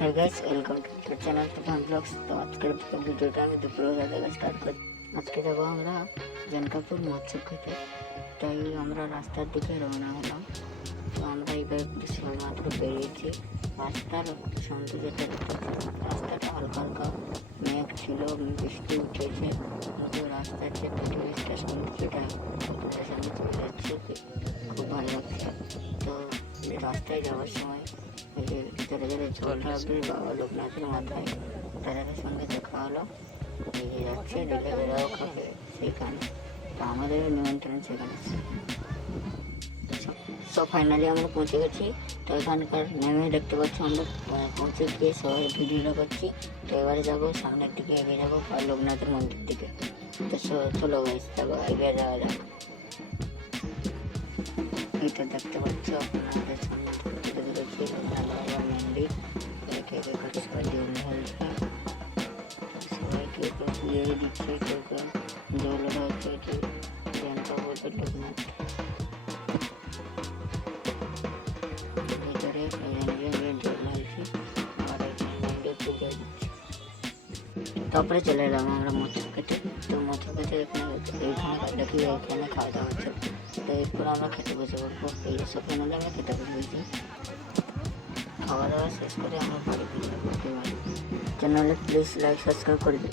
হ্যাঁ guys welcome to the channel Tufan vlogs তো আজকের ভিডিওটা আমি দুপুরবেলা থেকে স্টার্ট করি। আজকে যাব আমরা জনকাপুর মৎস্য খেতে। তাই আমরা রাস্তার দিকে রওনা হলাম। তো আমরা এবার মাত্র বেরিয়েছি। রাস্তার সৌন্দর্যটা দেখতে রাস্তাটা হালকা হালকা মেঘ ছিল, বৃষ্টি উঠেছে। কিন্তু রাস্তার যে পেট্রোল স্টেশন সেটা স্টেশনে চলে যাচ্ছে। খুব ভালো লাগছে। তো রাস্তায় যাওয়ার সময় ভিতরে গেলে ঝোলটা দিয়ে বাবা লোকনাথের মাথায় তাদের সঙ্গে দেখা হলো এগিয়ে যাচ্ছে দেখে ওরাও খাবে সেইখানে তো আমাদের নিমন্ত্রণ সেখানে সো ফাইনালি আমরা পৌঁছে গেছি। তো এখানকার নেমে দেখতে পাচ্ছি আমরা। পৌঁছে গিয়ে সবাই ভিডিওটা করছি। তো এবারে যাব সামনের দিকে এগিয়ে যাব লোকনাথের মন্দির দিকে। তো চলো গাইস যাব, এগিয়ে যাওয়া যাক। এটা দেখতে পাচ্ছ আপনাদের সামনে। লোকনাথ বাবার মন্দির একে একে করে সবাই জল ঢালছে সবাইকে দিয়ে দিচ্ছে কেউ কেউ তারপরে চলে এলাম আমরা মৎস্য খেতে তো খেতে এখানে এইখানে দেখি এইখানে খাওয়া দাওয়া হচ্ছে। তো এরপর আমরা খেতে বসে পড়ব। এই হলে আমরা খেতে বসে খাওয়া দাওয়া শেষ করে আমার বাড়ি ফিরে যাব চ্যানেলে প্লিজ লাইক সাবস্ক্রাইব করে দিন